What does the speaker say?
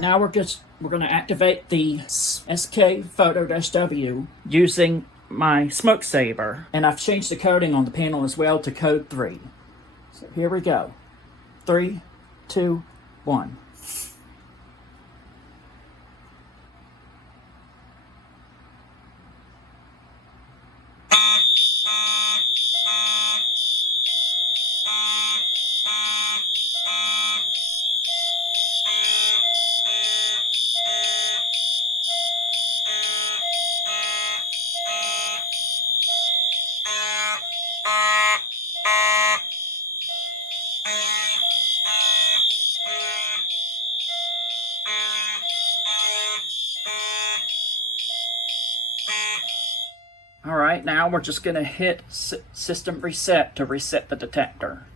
now we're going to activate the SK Photo-W using my smoke saver. And I've changed the coding on the panel as well to code 3. So here we go. 3, 2, 1. Alright, now we're just going to hit system reset to reset the detector.